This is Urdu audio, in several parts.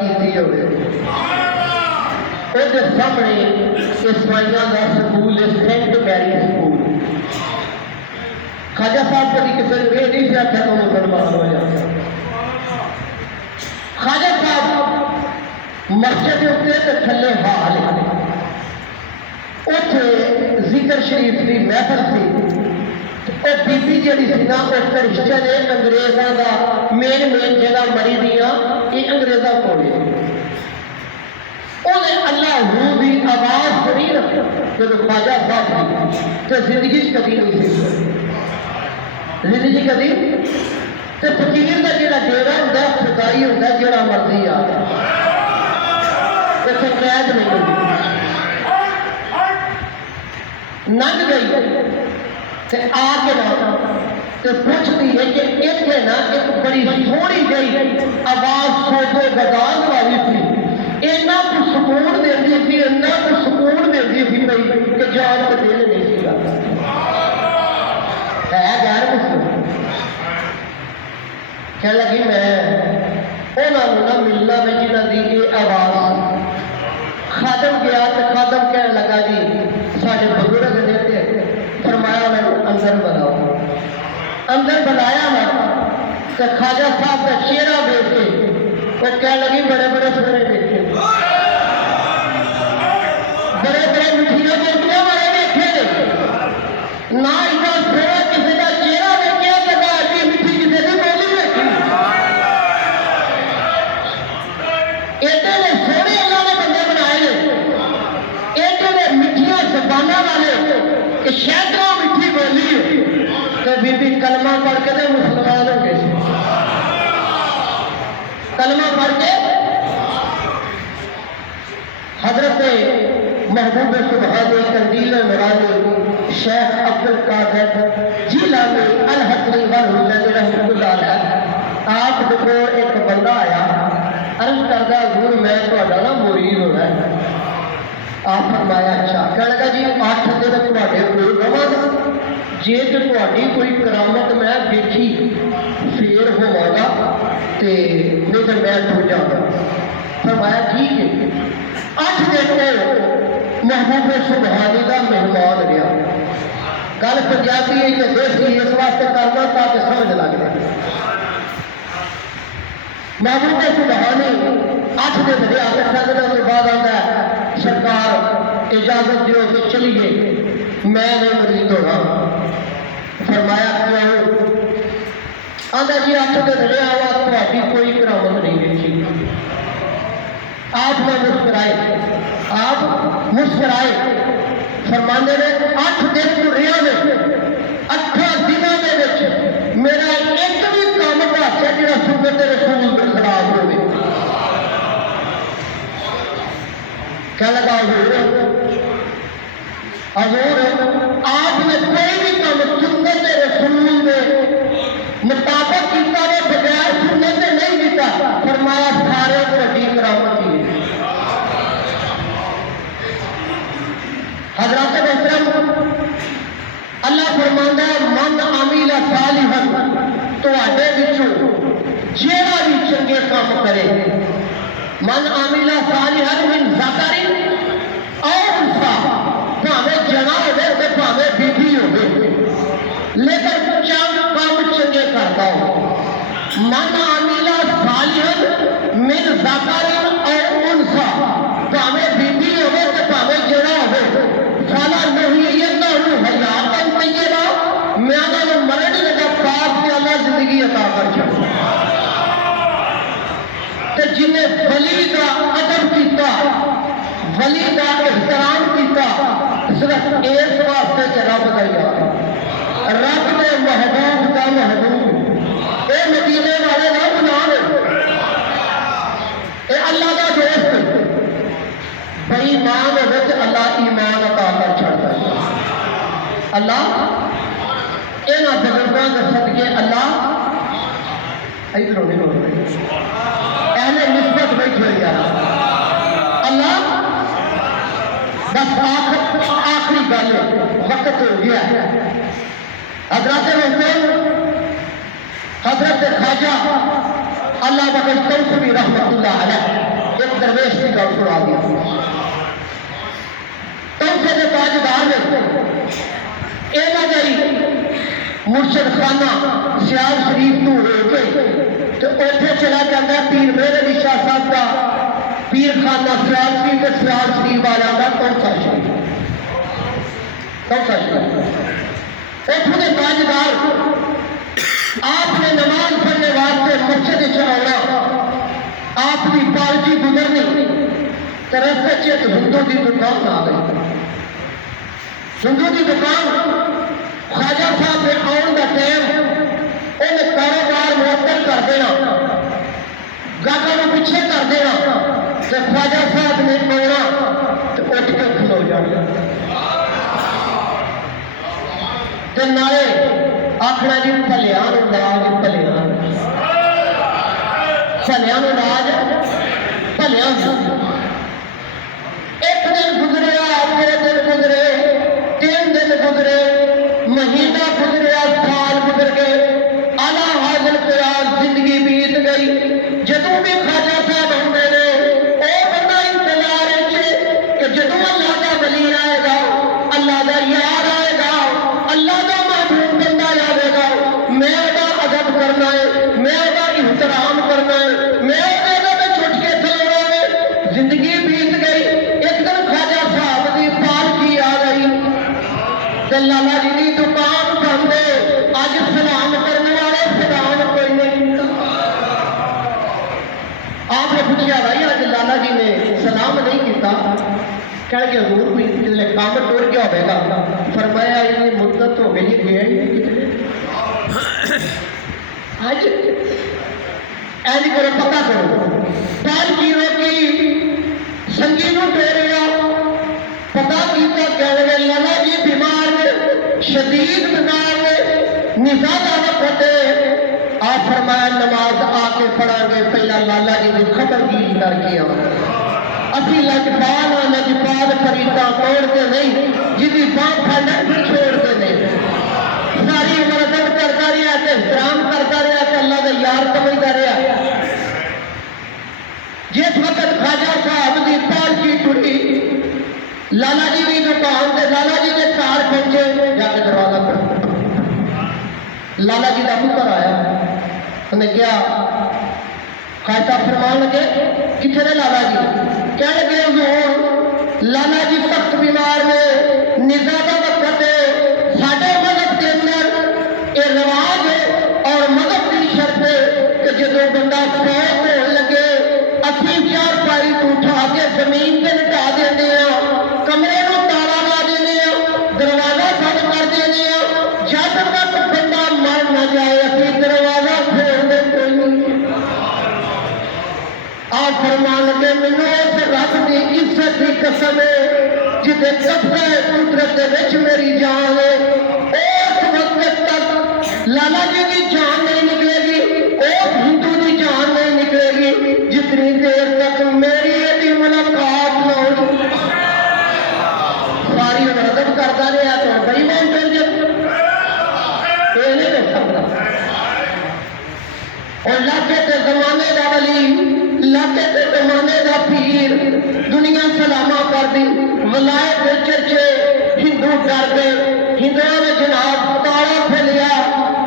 کی ہوئے وہ سامنے اسماعیلیاں کا سکول سینٹ میری سکول خواجہ صاحب کبھی کسی نے یہ نہیں آخیا تو مسلمان ہو جاتا خواجہ صاحب مسجد اتنے تو تھلے حال اتنے ذکر شریف کی محفل سی اور بی بی جڑی سی نا وہ کرسچن ہے انگریزاں دا مین جگہ مری دیاں یہ انگریزاں کو انہیں اللہ ہو بھی آواز سنی نا جب خواجہ صاحب کی تو زندگی کبھی نہیں سی زندگی کبھی تو فقیر کا جڑا ڈیرا ہوتا ہے خدائی ہوتا ہے جڑا مرضی آ اسے قید نہیں ہوتی ننگ گئی تے آ کے نا تے پوچھتی ہے کہ اتنے نا ایک بڑی سونی گئی آواز سوچو گداز والی تھی اینا کو سکون دیندی تھی اینا کو سکون دیندی تھی بھئی کہ جان کو دل نہیں سی گا ہے غیر مسلم کہنے لگی میں انہوں نے نہ ملنا میں جنہ دی یہ آواز خادم گیا تو خادم کہنے لگا جی سارے بزرگ دیتے فرمایا میں اندر بناؤ اندر بنایا میں کہ خواجہ صاحب کا چہرہ دیکھ کے وہ کہنے لگی بڑے بڑے سونے دیکھے بڑے بڑے مٹھیاں دیکھے بڑے دیکھے نہ اتنا سونا کسی کا چہرہ دیکھے تو نہ ایسی مٹھی کسی نے بولی دیکھی ایٹے نے سونے اللہ نے بندے بنائے ایٹے نے مٹھیاں زبانہ والے کہ شیطان مٹھی بولی ہے کہ بی بی کلمہ پڑھ کے دے مسلمان ہو گئے کلمہ پڑھ کے حضرت محبوب سبحانی قندیل مراد شیخ عبد القادر جیلانی الحقی والحجت رحمۃ اللہ علیہ آپ دیکھو ایک بندہ آیا عرض کردہ حضور میں تہاڈا نا مرید ہونا ہے آپ فرمایا اچھا کہنے لگا جی 8 دن تہاڈے کول رہواں جے تے تہاڈی کوئی کرامت میں دیکھی پھر ہوواں گا تے نہیں تے میں ٹر جاواں فرمایا ٹھیک ہے 8 دن تے محبوب سبحانی کا مہمان رہا گل پنجابی ہے کہ دیسی اس واسطے کرنا تاکہ سمجھ لگ جائے محبوب سبحانی 8 دن رہا تے سجدہ کے بعد آتا ہے سرکار اجازت دیو کہ چلیے میں نے مرید ہونا فرمایا کیا ہو آدھا جی 8 دن رہا ہوا تہاڈی کوئی کرامت نہیں دیکھی آپ نے مسکرائے آپ مسکرائے فرماندے نے 8 دن تو رہا میں 8 دنوں کے وچ میرا ایک بھی کام بس ہے جڑا سنت رسول کے خلاف ہوئے کیا لگا حضور آپ نے کوئی بھی کام سنت رسول کے مطابق کیتا ہے بغیر سنت نہیں کیتا فرمایا سارے بڑی کرامت ہی حضرات محترم اللہ فرماندا ہے من عمل صالحا تواڈے وچوں جیڑا بھی چنگے کام کرے من عمل صالحا من ذکر او انثى بھاویں جنا ہوے تے بھاویں بیوی ہوے لیکن چنگ کام چنگے کرتا ہو من عمل صالحا من ذکر او انثى بھاویں بیوی ہوے تے بھاویں جنا ہوے فلا نحیینہ حیاتا طیبہ میں انہاں مرن لگا پاک تے اللہ زندگی عطا کر چھڑ تے جنہیں ولی کا ادب کیتا ولی کا احترام کیتا صرف اس واسطے کہ رب کا یار رب نے محبوب کا محبوب اے مدینے والے نہ بنا اے اللہ کا دوست بے ایمان ہوتے اللہ ایمان عطا کر چھڑتا ہے اللہ انہاں بزرگاں کے صدقے اللہ ادھر نہیں بول رہے اہل نسبت بیٹھے ہوئی اللہ بس آخری گل وقت ہو گیا حضرت حسین حضرت خواجہ اللہ بخش توسوی رحمۃ اللہ علیہ مرشد خانہ سیال شریف تو ہو کے تو اتنے چلا جاتا ہے پیر مہر علی شاہ صاحب کا پیر خانہ سیال شریف کے سیال شریف والا کا کوسا شریف اتوں کے تاجدار آپ نے نماز پڑھنے واسطے مسجد چاہنا آپ کی پالکی گزرنی تو رستے چیک ہندو کی دکان آ گئی ہندو کی دکان خواجہ صاحب کے آن کا ٹائم انہیں کاروبار معطل کر دینا گاہکوں پیچھے کر دینا تو خواجہ صاحب نے آنا تو اٹھ کے کھلو جانا تو نالے آخنا جی پلیاں راج پلیاں پلیاں راج پلیاں ایک دن گزرے دو دن گزرے 3 دن گزرے مہینہ گزریا سال گزر گئے آلہ حاضر پیا زندگی بیت گئی جدوں بھی خواجہ صاحب ہوتے ہیں وہ بندہ انتظار ہے کہ جدوں اللہ کا ولی آئے گا اللہ کا یار آئے گا اللہ کا محبوب بندہ آئے گا میں وہ ادب کرنا ہے میں وہ احترام کرنا ہے میں چھٹ کے چلنا ہے زندگی بیت گئی ایک دن خواجہ صاحب کی پالکی آ گئی لالا جی کی دکان بند اج سلام کرنے والے سلام کوئی نہیں آپ نے پوچھا بھائی اج لالا جی نے سلام نہیں کیتا کہہ کے حضور کوئی جلے کام ٹوٹ گیا ہوگا فرمایا یہ مدت ہو گئی گیا ہی نہیں کتنے اج ایج کرو پتا کرو پالکی روکی سنگی نو ٹوریا پتا کیتا کہنے گئے لالا جی بیمار نے شدید بیمار نے نساء کا وقت ہے آپ فرمایا نماز آ کے پڑھا گے پہلا لالا جی کی خبر گیری کر کے اسی لجپال ہاں لجپال فریدا توڑتے نہیں جی باں پھڑنا بھی چھوڑتے نہیں ساری عمر ادب کرتا رہا کہ احترام کرتا رہا کہ اللہ کا یار سمجھتا رہا جس وقت خواجہ صاحب کی پالکی ٹوٹی لالا جی کی دکان سے لالا جی کے گھر پہنچے جا کے دروازہ پر لالا جی کا پتر آیا انہیں کیا خواجہ فرمان لگے کتنے نے لالا جی کہنے لگے حضور لالا جی سخت بیمار میں نزا کا وقت ہے ساڈے مذہب کے اندر یہ رواج ہے اور مذہب کی شرط ہے کہ جدو بندہ فوت ہونے لگے اسی چار پائی تو اٹھا کے زمین سے لٹا دیتے ہیں کمرے کو تالا لا دینے دروازہ بند کر دینے جب تک بندہ مر نہ جائے اسی دروازہ کھول دے کوئی نہیں آپ فرمان لگے مینوں اس رب کی عزت کی قسم ہے جہے قبضہ قدرت دے وچ میری جان ہے اس وقت تک لالا جی کی جان نہیں نکلے گی اس ہندو کی جان نہیں نکلے گی جتنی دیر تک میری یہ ملاقات نہ ہو ساری مدد کرتا رہا تو بڑی مانتے یہ نہیں رہ سکتا اور لاکے کے زمانے کا ولی لاکے کے زمانے کا پیر دنیا سلامہ کر دی ولایت کے چرچے ہندو ڈر گئے ہندوؤں نے جناب تالا کھولیا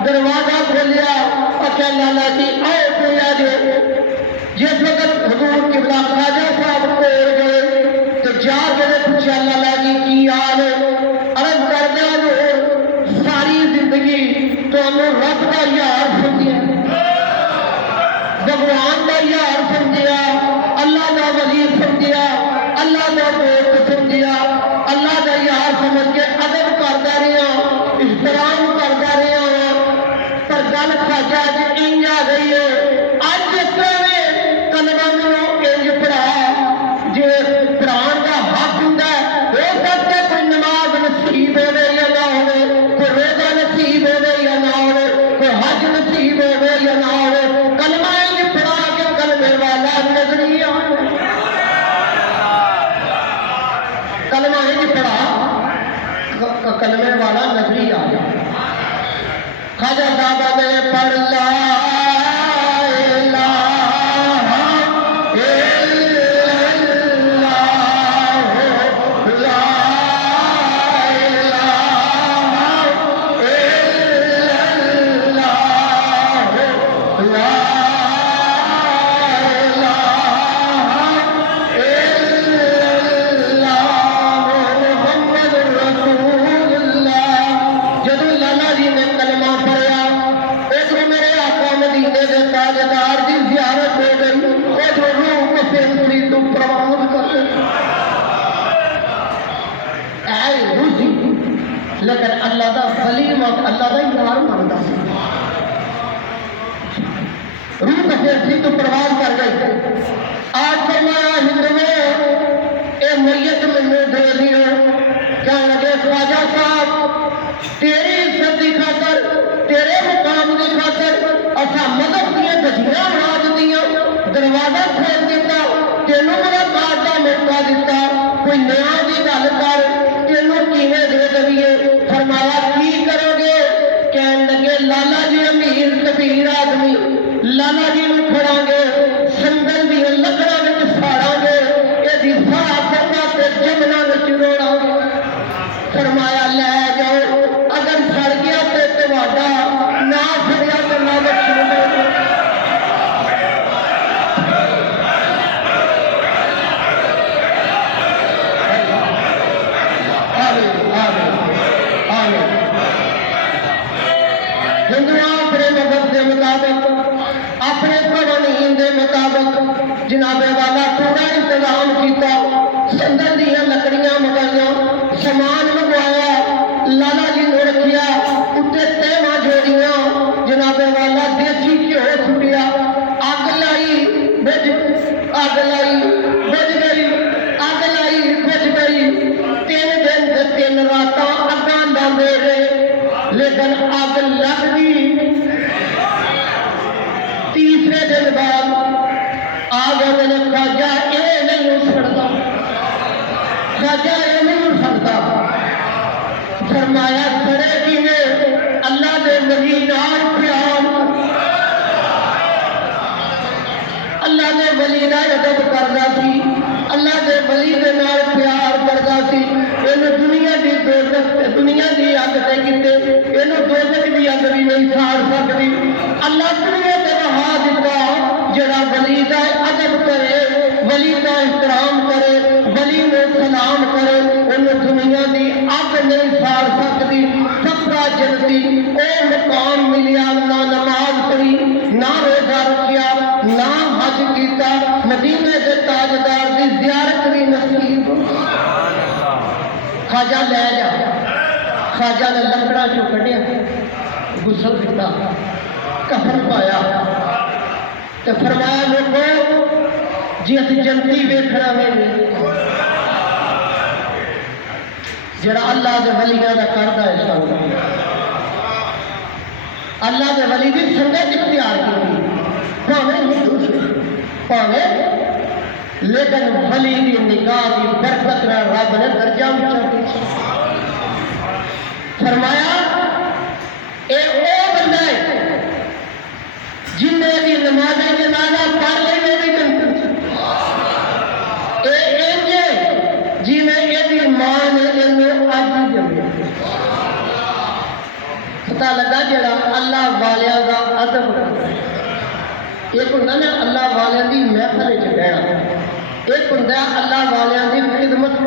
دروازہ کھولیا اور کیا لالا جی آؤ کھولیا جو جس وقت حضور قبلہ خواجہ صاحب کو گئے تو جا کے پوچھا لالا جی کی حال عرض کر دیا جو ساری زندگی تو ہمیں رب کا یار سمجھیا بھگوان کا یار سمجھیا اللہ کا ولی سمجھیا اللہ کا دوست سمجھیا اللہ کا یار سمجھ کے ادب کرتا رہا احترام کرتا رہا پر گل خواجہ جی انج آ گئی ہے اج اس کلمہ انج پڑھا جی پڑھان کا حق ہوں ہو سکتا کوئی نماز نصیب ہوے یا نہ ہوے کوئی روزہ نصیب ہوے یا نہ ہوے کوئی حج نصیب ہوے یا نہ ہوے کلمہ انج پڑھا کے کلمے والا نظری آئے کلمہ انج پڑھا کلمے والا نظری آئے خواجہ صاحب نے پڑھ لا تو پرواز کر روسی لیکن اللہ دا ولی اللہ دا یار مانتا سی روح پھر تو پرواز کر گئی آج فرمایا ہندو اے میت مجھے دے دیو کہنے لگے خواجہ صاحب تیری عزت کی خاطر تیرے مقام کی خاطر اچھا مذہب دیا دجیاں بنا دیتی دروازہ کھول دیتا تینوں ملاقات کا موقع دیتا کوئی نیا کی گل کر تینوں کیویں دے دیے فرمایا کی کرو گے کہنے لگے لالا جی امیر کبیر آدمی لالا جی نو کھڑا گے سنگل دیا لکڑا میں ساڑا گے یہ سارا کرنا تے جمنا میں روڑا گے فرمایا لے جاؤ اگر سڑ گیا تو تمہارا نہ سڑیا تو نہ بچوں ہندو اپنے مذہب کے مطابق اپنے قوانین کے مطابق جناب والا پورا انتظام کیتا سندر دیا لکڑیاں منگائیاں سامان منگوایا لالا جی نے رکھیا اتنے تیواں جوڑیاں جناب والا دیسی گھیو سٹیا اگ لائی بج اگ لائی بج گئی اگ لائی بج گئی 3 دن 3 راتاں اگاں لاندے رہے لیکن اگ لگ گئی تیسرے دن بعد آ گیا میں نے خواجہ یہ نہیں ہو سکتا خواجہ یہ نہیں ہو سکتا فرمایا کھڑے کی نے اللہ دے ولی نال پیار اللہ دے ولی نال ادب کردا سی اللہ دے ولی دے نال پیار کردا سی اینو دنیا دی دوزخ دنیا دی اگ تے کیتے اینو دوزخ دی اگ بھی نہیں ساڑ سکتی اللہ دنیا تے بہا دیتا جڑا ولی دا ادب کرے ولی کا احترام کرے ولی کو سلام کرے انہوں دنیا دی اگ نہیں ساڑ سکتی سبرا جنتی اے مقام ملیا نہ نماز پڑھی نہ روزہ رکھیا نہ حج کیتا مدینے کے تاجدار دی زیارت بھی نصیب خواجہ لے جا خواجہ نے لکڑا چو کٹیا غسل کیتا کفن پایا تو فرمایا لوگوں جی اسی جنتی ویکھنا میں جڑا اللہ دے ولیاں دا کردا ہے سنگ اللہ دے ولی دی سنگت اختیار کی پاویں ہندو سے پاویں لیکن ولی دی نگاہ دی برکت نال رب نے درجہ اونچا کیتا فرمایا اے او بندہ ہے جن نے بھی نماز جنازہ پڑھ لی میری جنت اے انجے جی میں یہ ماں نے انہوں آج جمعے پتہ لگا جڑا اللہ والیاں دا ادب ایک ہوتا نا اللہ والیاں دی محفل وچ بیٹھنا ایک ہوتا اللہ والیاں دی خدمت